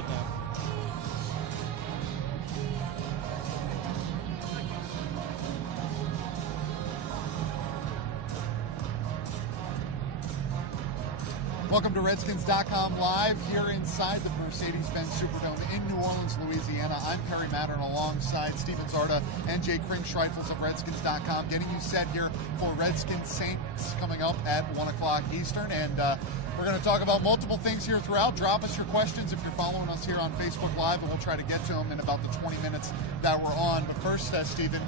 ahead now. Welcome to Redskins.com live here inside the Mercedes-Benz Superdome in New Orleans, Louisiana. I'm Perry Mattern alongside Steven Zarda and Jay Kring-Schreifels of Redskins.com, getting you set here for Redskins Saints coming up at 1 o'clock Eastern. And we're going to talk about multiple things here throughout. Drop us your questions if you're following us here on Facebook Live, and we'll try to get to them in about the 20 minutes that we're on. But first, Steven,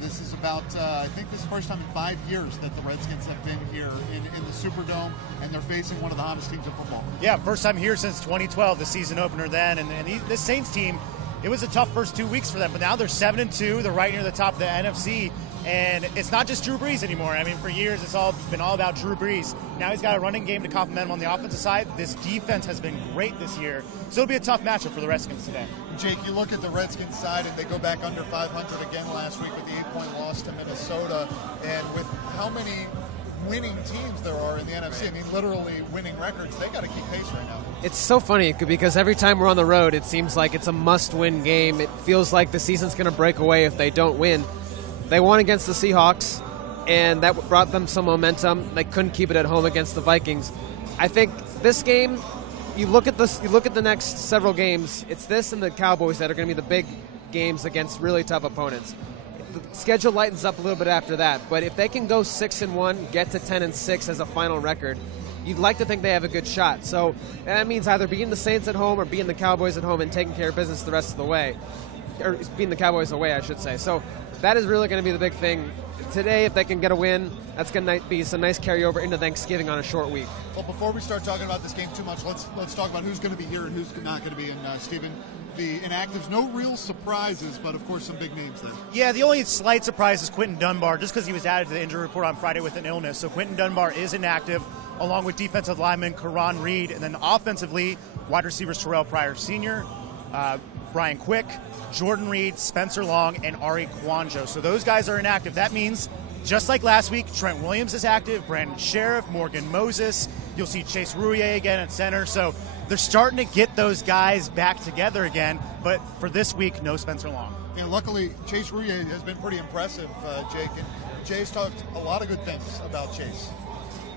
this is about, I think this is the first time in 5 years that the Redskins have been here in the Superdome, and they're facing one of the hottest teams in football. Yeah, first time here since 2012, the season opener then. And this Saints team, it was a tough first 2 weeks for them, but now they're 7-2. They're right near the top of the NFC. And it's not just Drew Brees anymore. I mean, for years, it's been all about Drew Brees. Now he's got a running game to complement him on the offensive side. This defense has been great this year. So it'll be a tough matchup for the Redskins today. Jake, you look at the Redskins side, and they go back under 500 again last week with the 8-point loss to Minnesota. And with how many winning teams there are in the NFC, I mean, literally winning records, they got to keep pace right now. It's so funny because every time we're on the road, it seems like it's a must-win game. It feels like the season's going to break away if they don't win. They won against the Seahawks, and that brought them some momentum. They couldn't keep it at home against the Vikings. I think this game, you look at the next several games, it's this and the Cowboys that are going to be the big games against really tough opponents. The schedule lightens up a little bit after that, but if they can go 6-1, get to 10-6 as a final record, you'd like to think they have a good shot. So that means either beating the Saints at home or beating the Cowboys at home and taking care of business the rest of the way. Or beating the Cowboys away, I should say. So that is really going to be the big thing. Today, if they can get a win, that's going to be some nice carryover into Thanksgiving on a short week. Well, before we start talking about this game too much, let's talk about who's going to be here and who's not going to be. And, Steven, the inactives, no real surprises, but, of course, some big names there. Yeah, the only slight surprise is Quinton Dunbar, just because he was added to the injury report on Friday with an illness. So Quinton Dunbar is inactive, along with defensive lineman Karan Reed. And then offensively, wide receivers Terrell Pryor Sr., Brian Quick, Jordan Reed, Spencer Long, and Ari Kwanjo. So those guys are inactive. That means, just like last week, Trent Williams is active, Brandon Sheriff, Morgan Moses. You'll see Chase Rouillet again at center. So they're starting to get those guys back together again. But for this week, no Spencer Long. Yeah, luckily, Chase Rouillet has been pretty impressive, Jake. And Jay's talked a lot of good things about Chase.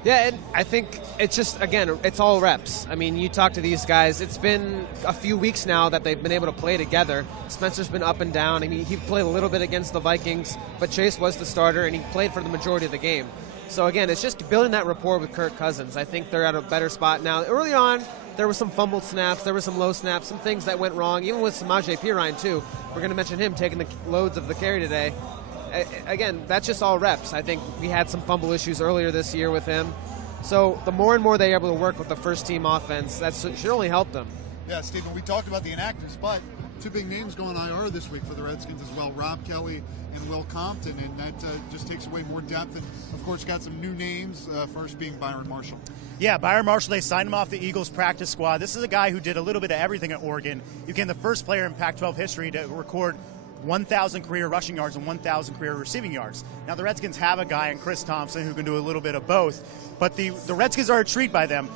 Yeah, and I think it's just, again, it's all reps. I mean, you talk to these guys, it's been a few weeks now that they've been able to play together. Spencer's been up and down. I mean, he played a little bit against the Vikings, but Chase was the starter, and he played for the majority of the game. So, again, it's just building that rapport with Kirk Cousins. I think they're at a better spot now. Early on, there were some fumbled snaps, there were some low snaps, some things that went wrong, even with Samaje Perine, too. We're going to mention him taking the loads of the carry today. Again, that's just all reps. I think we had some fumble issues earlier this year with him. So the more and more they're able to work with the first-team offense, that should only help them. Yeah, Stephen, we talked about the inactives, but two big names going IR this week for the Redskins as well, Rob Kelly and Will Compton, and that just takes away more depth. And, of course, got some new names, first being Byron Marshall. Yeah, Byron Marshall, they signed him off the Eagles practice squad. This is a guy who did a little bit of everything at Oregon. He became the first player in Pac-12 history to record 1,000 career rushing yards and 1,000 career receiving yards. Now, the Redskins have a guy in Chris Thompson who can do a little bit of both, but the Redskins are intrigued by them.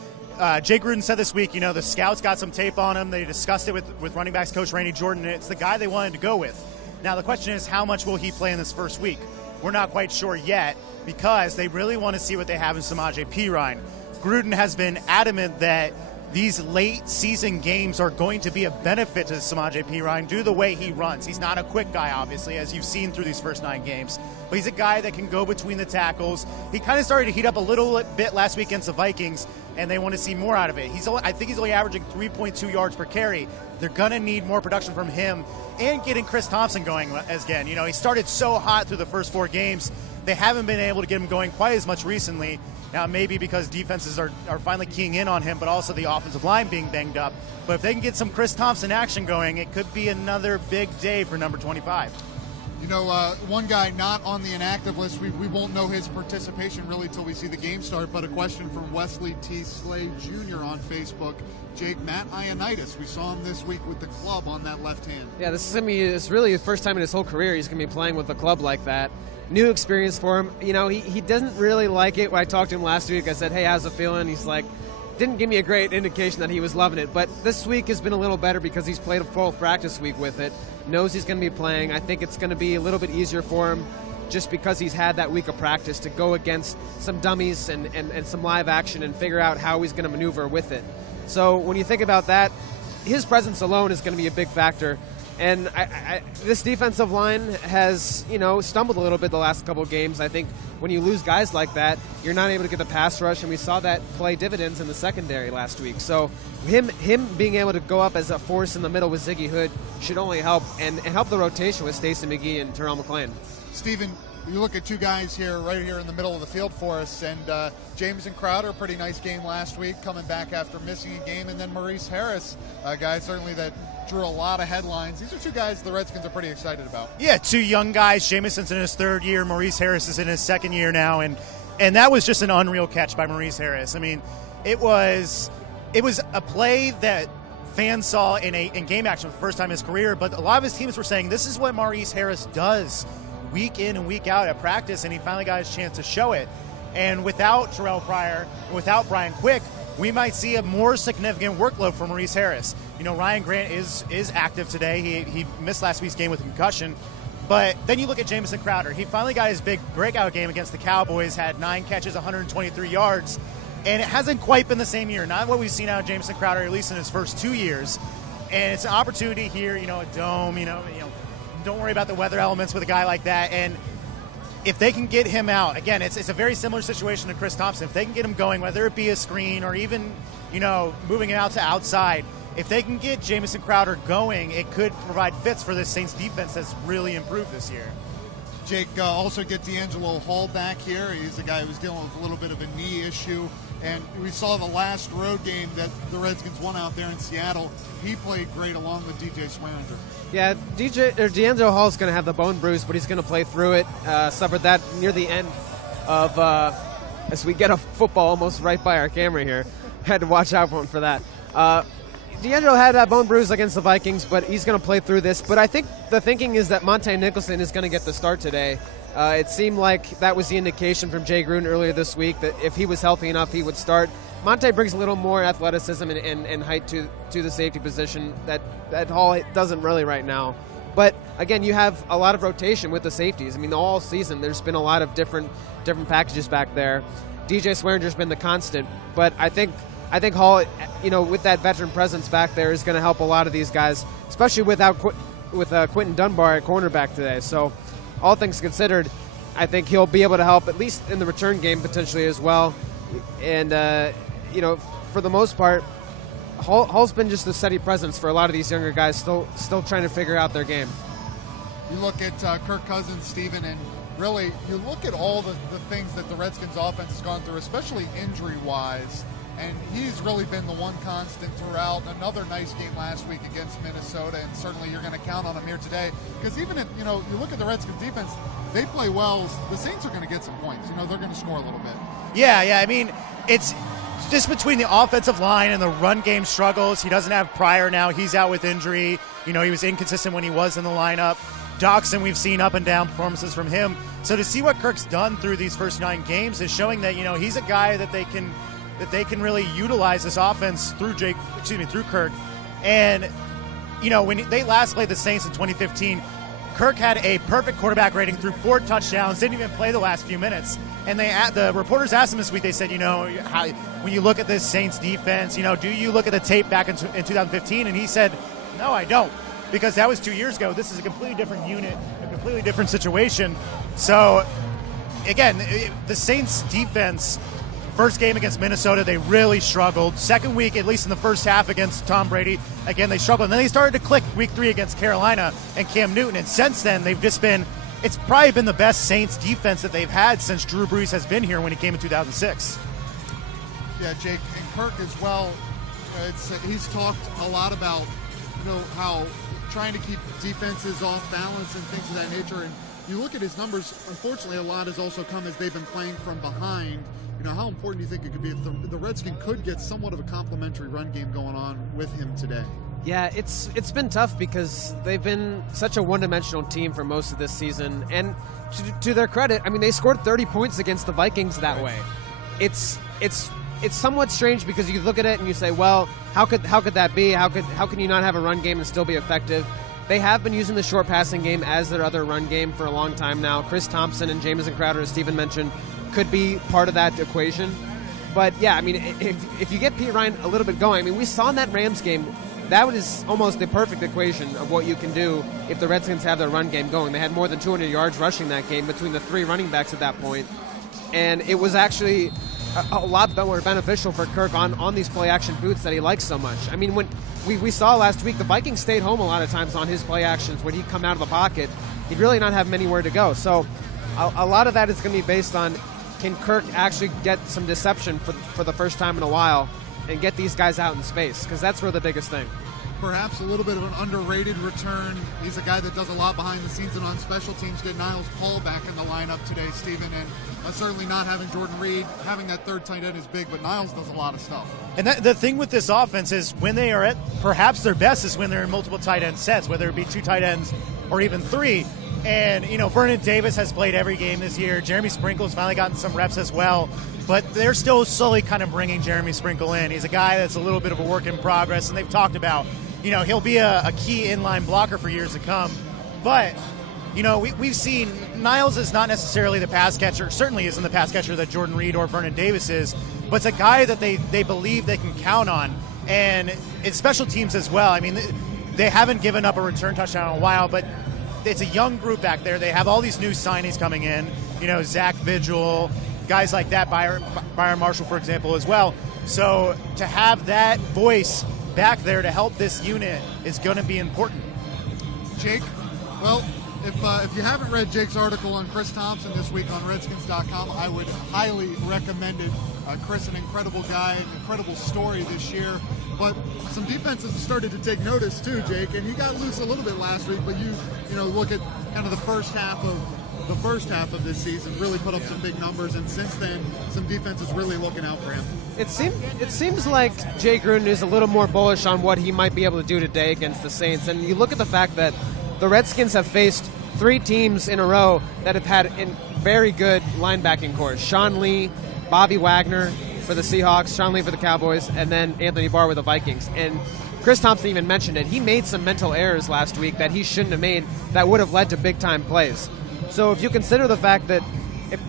Jay Gruden said this week, the scouts got some tape on him. They discussed it with running backs coach Randy Jordan, and it's the guy they wanted to go with. Now, the question is, how much will he play in this first week? We're not quite sure yet because they really want to see what they have in Samaje Perine. Gruden has been adamant that these late season games are going to be a benefit to Samaje Perine due to the way he runs. He's not a quick guy, obviously, as you've seen through these first 9 games, but he's a guy that can go between the tackles. He kind of started to heat up a little bit last week against the Vikings, and they want to see more out of it. I think he's only averaging 3.2 yards per carry. They're going to need more production from him and getting Chris Thompson going again. He started so hot through the first 4 games. They haven't been able to get him going quite as much recently. Now, maybe because defenses are finally keying in on him, but also the offensive line being banged up. But if they can get some Chris Thompson action going, it could be another big day for number 25. One guy not on the inactive list, we won't know his participation really till we see the game start, but a question from Wesley T. Slade Jr. on Facebook. Jake, Matt Ioannidis, we saw him this week with the club on that left hand. Yeah, it's really the first time in his whole career he's going to be playing with a club like that. New experience for him. He doesn't really like it. When I talked to him last week, I said, hey, how's it feeling? He's like, didn't give me a great indication that he was loving it. But this week has been a little better because he's played a full practice week with it, knows he's going to be playing. I think it's going to be a little bit easier for him just because he's had that week of practice to go against some dummies and some live action and figure out how he's going to maneuver with it. So when you think about that, his presence alone is going to be a big factor. And this defensive line has, stumbled a little bit the last couple of games. I think when you lose guys like that, you're not able to get the pass rush, and we saw that play dividends in the secondary last week. So him being able to go up as a force in the middle with Ziggy Hood should only help, and help the rotation with Stacey McGee and Terrell McClain. Stephen, you look at two guys right here in the middle of the field for us, and Jameson Crowder, pretty nice game last week, coming back after missing a game, and then Maurice Harris, a guy certainly that drew a lot of headlines. These are two guys the Redskins are pretty excited about. Yeah, two young guys. Jameson's in his third year. Maurice Harris is in his second year now, and that was just an unreal catch by Maurice Harris. I mean, it was a play that fans saw in game action for the first time in his career, but a lot of his teams were saying this is what Maurice Harris does week in and week out at practice, and he finally got his chance to show it. And without Terrell Pryor, without Brian Quick, we might see a more significant workload for Maurice Harris. Ryan Grant is active today. He missed last week's game with a concussion. But then you look at Jameson Crowder. He finally got his big breakout game against the Cowboys, had 9 catches, 123 yards, and it hasn't quite been the same year. Not what we've seen out of Jameson Crowder, at least in his first 2 years. And it's an opportunity here, a dome, don't worry about the weather elements with a guy like that. And if they can get him out, again, it's a very similar situation to Chris Thompson. If they can get him going, whether it be a screen or even, moving him out to outside, if they can get Jameson Crowder going, it could provide fits for this Saints defense that's really improved this year. Jake, also get D'Angelo Hall back here. He's a guy who's dealing with a little bit of a knee issue. And we saw the last road game that the Redskins won out there in Seattle. He played great along with DJ Swearinger. Yeah, D'Angelo Hall's going to have the bone bruise, but he's going to play through it. Suffered that near the end of, as we get a football almost right by our camera here. Had to watch out for that. D'Angelo had that bone bruise against the Vikings, but he's going to play through this. But I think the thinking is that Monte Nicholson is going to get the start today. It seemed like that was the indication from Jay Gruden earlier this week that if he was healthy enough, he would start. Monte brings a little more athleticism and height to the safety position that Hall doesn't really right now. But, again, you have a lot of rotation with the safeties. I mean, all season there's been a lot of different packages back there. DJ Swearinger's been the constant. But I think Hall, with that veteran presence back there is going to help a lot of these guys, especially with Quentin Dunbar at cornerback today. So, all things considered, I think he'll be able to help at least in the return game potentially as well. And for the most part, Hall's been just a steady presence for a lot of these younger guys, still trying to figure out their game. You look at Kirk Cousins, Stephen, and really you look at all the things that the Redskins offense has gone through, especially injury-wise. And he's really been the one constant throughout. Another nice game last week against Minnesota, and certainly you're going to count on him here today. Because even if, you look at the Redskins defense, they play well. The Saints are going to get some points. They're going to score a little bit. Yeah. I mean, it's just between the offensive line and the run game struggles. He doesn't have Pryor now. He's out with injury. He was inconsistent when he was in the lineup. Doxson, we've seen up and down performances from him. So to see what Kirk's done through these first 9 games is showing that, he's a guy that they can really utilize this offense through Kirk. And, when they last played the Saints in 2015, Kirk had a perfect quarterback rating through 4 touchdowns, didn't even play the last few minutes. And the reporters asked him this week, they said, when you look at this Saints defense, do you look at the tape back in 2015? And he said, no, I don't, because that was 2 years ago. This is a completely different unit, a completely different situation. So, again, the Saints defense, first game against Minnesota, they really struggled. Second week, at least in the first half against Tom Brady, again, they struggled. And then they started to click week 3 against Carolina and Cam Newton. And since then, it's probably been the best Saints defense that they've had since Drew Brees has been here when he came in 2006. Yeah, Jake, and Kirk as well, he's talked a lot about, how trying to keep defenses off balance and things of that nature. And you look at his numbers, unfortunately, a lot has also come as they've been playing from behind. How important do you think it could be if the Redskins could get somewhat of a complimentary run game going on with him today? Yeah, it's been tough because they've been such a one-dimensional team for most of this season. And to their credit, I mean, they scored 30 points against the Vikings that way. It's it's somewhat strange because you look at it and you say, well, how could that be? How can you not have a run game and still be effective? They have been using the short passing game as their other run game for a long time now. Chris Thompson and Jameson Crowder, as Steven mentioned, could be part of that equation. But, yeah, I mean, if you get Pete Ryan a little bit going, I mean, we saw in that Rams game, that was almost the perfect equation of what you can do if the Redskins have their run game going. They had more than 200 yards rushing that game between the three running backs at that point. And it was actually a lot more beneficial for Kirk on these play-action boots that he likes so much. I mean, when we saw last week, the Vikings stayed home a lot of times on his play-actions. When he'd come out of the pocket, he'd really not have anywhere to go. So a lot of that is going to be based on, can Kirk actually get some deception for the first time in a while and get these guys out in space? Because that's really the biggest thing. Perhaps a little bit of an underrated return. He's a guy that does a lot behind the scenes and on special teams. Get Niles Paul back in the lineup today, Steven, and certainly not having Jordan Reed. Having that third tight end is big, but Niles does a lot of stuff. And the thing with this offense is when they are at perhaps their best is when they're in multiple tight end sets, whether it be two tight ends or even three. And, Vernon Davis has played every game this year. Jeremy Sprinkle's finally gotten some reps as well. But they're still slowly kind of bringing Jeremy Sprinkle in. He's a guy that's a little bit of a work in progress, and they've talked about, he'll be a key inline blocker for years to come. But, we've seen Niles is not necessarily the pass catcher, certainly isn't the pass catcher that Jordan Reed or Vernon Davis is, but it's a guy that they believe they can count on. And it's special teams as well. I mean, they haven't given up a return touchdown in a while, but it's a young group back there. They have all these new signings coming in, Zach Vigil, guys like that, Byron Marshall, for example, as well. So to have that voice back there to help this unit is going to be important. Jake, well, if you haven't read Jake's article on Chris Thompson this week on Redskins.com, I would highly recommend it. Chris, an incredible guy, an incredible story this year. But some defenses started to take notice too, Jake, and he got loose a little bit last week. But you look at kind of the first half of this season, really put up some big numbers, and since then, some defenses really looking out for him. It seems like Jay Gruden is a little more bullish on what he might be able to do today against the Saints. And you look at the fact that the Redskins have faced three teams in a row that have had very good linebacking cores. Sean Lee, Bobby Wagner for the Seahawks, Sean Lee for the Cowboys, and then Anthony Barr with the Vikings. And Chris Thompson even mentioned it. He made some mental errors last week that he shouldn't have made that would have led to big-time plays. So if you consider the fact that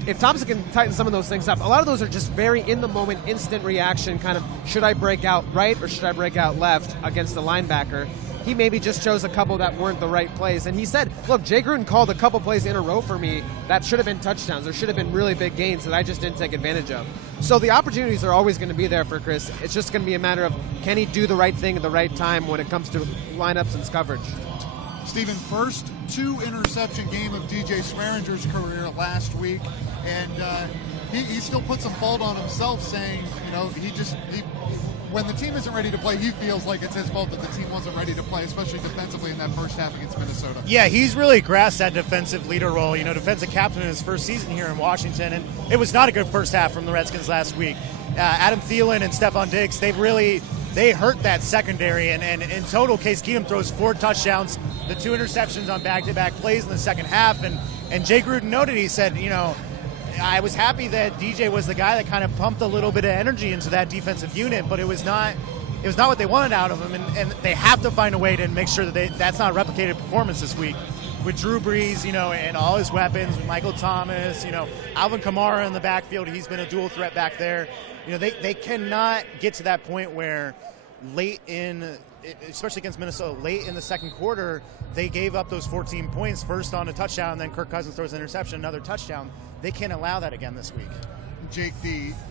if Thompson can tighten some of those things up, a lot of those are just very in-the-moment, instant reaction, kind of, should I break out right or should I break out left against the linebacker? He maybe just chose a couple that weren't the right plays. And he said, look, Jay Gruden called a couple plays in a row for me that should have been touchdowns. There should have been really big gains that I just didn't take advantage of. So the opportunities are always going to be there for Chris. It's just going to be a matter of, can he do the right thing at the right time when it comes to lineups and coverage? Steven, first 2-interception game of DJ Swearinger's career last week, and he still put some fault on himself, saying, when the team isn't ready to play, he feels like it's his fault that the team wasn't ready to play, especially defensively in that first half against Minnesota. Yeah, he's really grasped that defensive leader role, defensive captain in his first season here in Washington, and it was not a good first half from the Redskins last week. Adam Thielen and Stephon Diggs, they hurt that secondary, and in total, Case Keenum throws 4 touchdowns, the 2 interceptions on back-to-back plays in the second half, and Jay Gruden noted, he said, I was happy that DJ was the guy that kind of pumped a little bit of energy into that defensive unit, but it was not what they wanted out of him, and they have to find a way to make sure that that's not a replicated performance this week. With Drew Brees, and all his weapons, with Michael Thomas, Alvin Kamara in the backfield, he's been a dual threat back there. They cannot get to that point where late in, especially against Minnesota, late in the second quarter, they gave up those 14 points, first on a touchdown, and then Kirk Cousins throws an interception, another touchdown. They can't allow that again this week. Jake,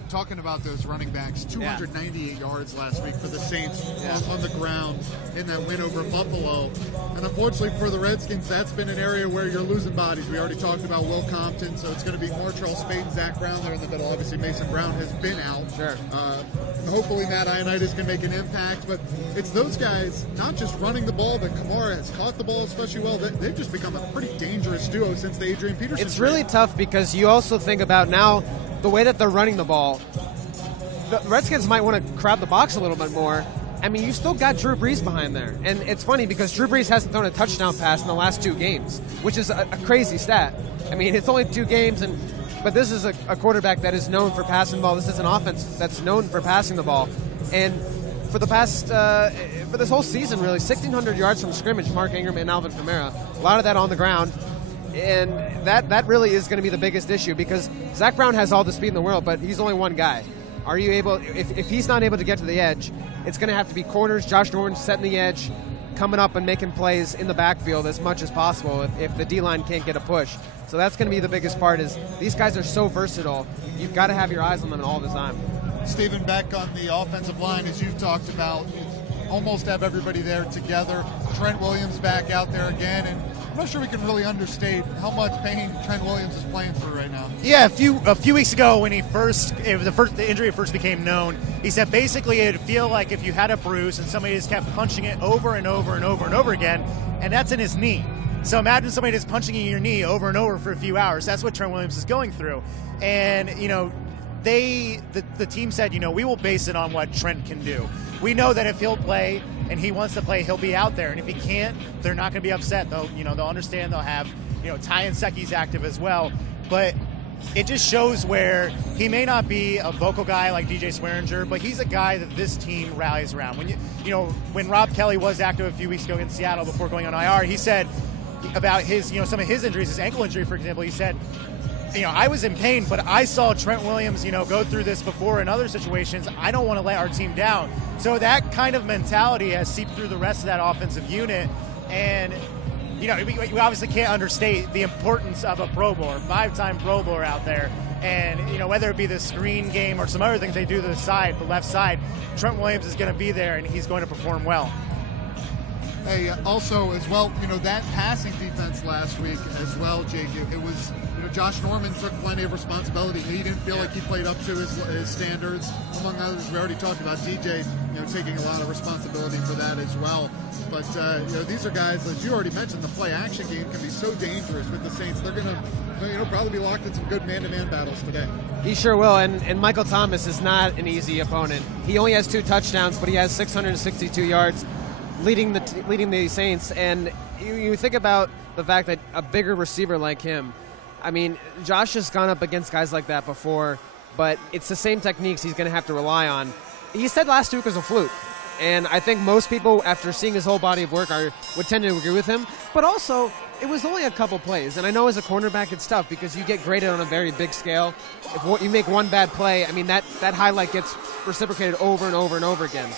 talking about those running backs, 298 yards last week for the Saints on the ground in that win over Buffalo. And unfortunately for the Redskins, that's been an area where you're losing bodies. We already talked about Will Compton, so it's going to be Moretrell Spade and Zach Brown there in the middle. Obviously, Mason Brown has been out. Sure. Hopefully Matt Ioannidis can make an impact, but it's those guys not just running the ball, but Kamara has caught the ball especially well. They've just become a pretty dangerous duo since the Adrian Peterson It's really tough because you also think about now the way that they're running the ball. The Redskins might want to crowd the box a little bit more. I mean, you still got Drew Brees behind there. And it's funny because Drew Brees hasn't thrown a touchdown pass in the last 2 games, which is a crazy stat. I mean, it's only 2 games, and but this is a quarterback that is known for passing the ball. This is an offense that's known for passing the ball. And for the past, for this whole season, really, 1,600 yards from scrimmage, Mark Ingram and Alvin Kamara. A lot of that on the ground. And that really is going to be the biggest issue, because Zach Brown has all the speed in the world, but he's only one guy. Are you able, if he's not able to get to the edge, it's going to have to be corners, Josh Norman setting the edge, coming up and making plays in the backfield as much as possible if the D-line can't get a push. So that's going to be the biggest part, is these guys are so versatile. You've got to have your eyes on them all the time. Stephen, back on the offensive line, as you've talked about, almost have everybody there together. Trent Williams back out there again, and I'm not sure we can really understate how much pain Trent Williams is playing through right now. Yeah, a few weeks ago when the injury first became known, he said basically it'd feel like if you had a bruise and somebody just kept punching it over and over and over and over again, and that's in his knee. So imagine somebody just punching in your knee over and over for a few hours. That's what Trent Williams is going through. And, the team said, we will base it on what Trent can do. We know that if he'll play and he wants to play, he'll be out there. And if he can't, they're not going to be upset. They'll understand. They'll have, Ty and Secchi's active as well. But it just shows where he may not be a vocal guy like DJ Swearinger, but he's a guy that this team rallies around. When Rob Kelly was active a few weeks ago in Seattle before going on IR, he said about his, some of his injuries, his ankle injury, for example, he said, I was in pain, but I saw Trent Williams, go through this before in other situations. I don't want to let our team down. So that kind of mentality has seeped through the rest of that offensive unit. And, we obviously can't understate the importance of a Pro Bowler, 5-time Pro Bowler out there. And, whether it be the screen game or some other things they do to the left side, Trent Williams is going to be there and he's going to perform well. Hey, also as well, that passing defense last week as well, Jake, it was, Josh Norman took plenty of responsibility. He didn't feel like he played up to his standards. Among others, we already talked about DJ, taking a lot of responsibility for that as well. But, these are guys, as you already mentioned, the play action game can be so dangerous with the Saints. They're going to, probably be locked in some good man-to-man battles today. He sure will, and Michael Thomas is not an easy opponent. He only has 2 touchdowns, but he has 662 yards. Leading the Saints, and you think about the fact that a bigger receiver like him, I mean, Josh has gone up against guys like that before, but it's the same techniques he's going to have to rely on. He said last week was a fluke, and I think most people, after seeing his whole body of work, would tend to agree with him, but also, it was only a couple plays, and I know as a cornerback it's tough because you get graded on a very big scale. If you make one bad play, I mean, that highlight gets reciprocated over and over and over again.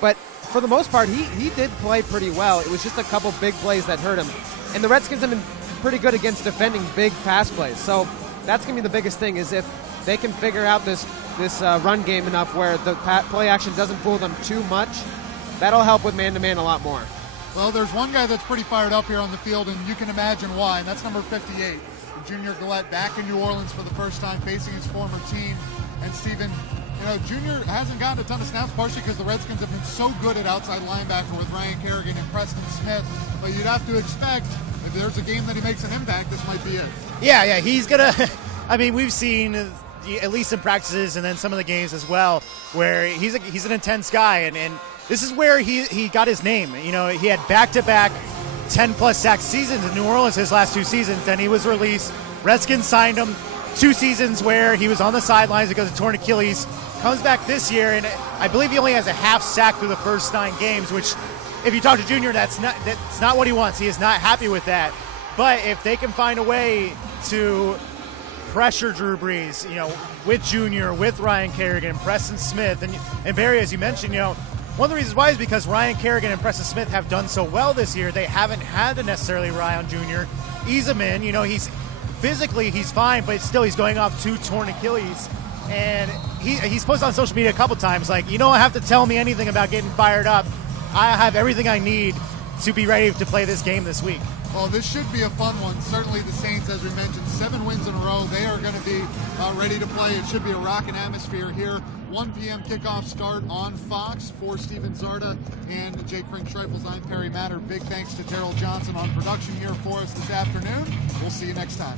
But for the most part, he did play pretty well. It was just a couple big plays that hurt him. And the Redskins have been pretty good against defending big pass plays. So that's going to be the biggest thing, is if they can figure out this run game enough where the play action doesn't fool them too much, that'll help with man-to-man a lot more. Well, there's one guy that's pretty fired up here on the field, and you can imagine why, and that's number 58, Junior Galette, back in New Orleans for the first time, facing his former team. And Stephen, Junior hasn't gotten a ton of snaps, partially because the Redskins have been so good at outside linebacker with Ryan Kerrigan and Preston Smith. But you'd have to expect, if there's a game that he makes an impact, this might be it. Yeah, he's going to – I mean, we've seen, at least in practices and then some of the games as well, where he's an intense guy. And this is where he got his name. He had back-to-back 10-plus sack seasons in New Orleans his last 2 seasons. Then he was released. Redskins signed him. 2 seasons where he was on the sidelines because of torn Achilles. Comes back this year, and I believe he only has a half sack through the first 9 games, which, if you talk to Junior, that's not what he wants. He is not happy with that. But if they can find a way to pressure Drew Brees, with Junior, with Ryan Kerrigan, Preston Smith, and Barry, as you mentioned, one of the reasons why is because Ryan Kerrigan and Preston Smith have done so well this year. They haven't had to necessarily rely on Junior. Ease him in. He's physically he's fine, but still he's going off 2 torn Achilles. And he's posted on social media a couple times, like, you don't have to tell me anything about getting fired up. I have everything I need to be ready to play this game this week. Well, this should be a fun one. Certainly the Saints, as we mentioned, 7 wins in a row. They are going to be ready to play. It should be a rocking atmosphere here. 1 p.m. kickoff start on Fox. For Stephen Zarda and Jake Crink-Schreifels, I'm Perry Matter. Big thanks to Terrell Johnson on production here for us this afternoon. We'll see you next time.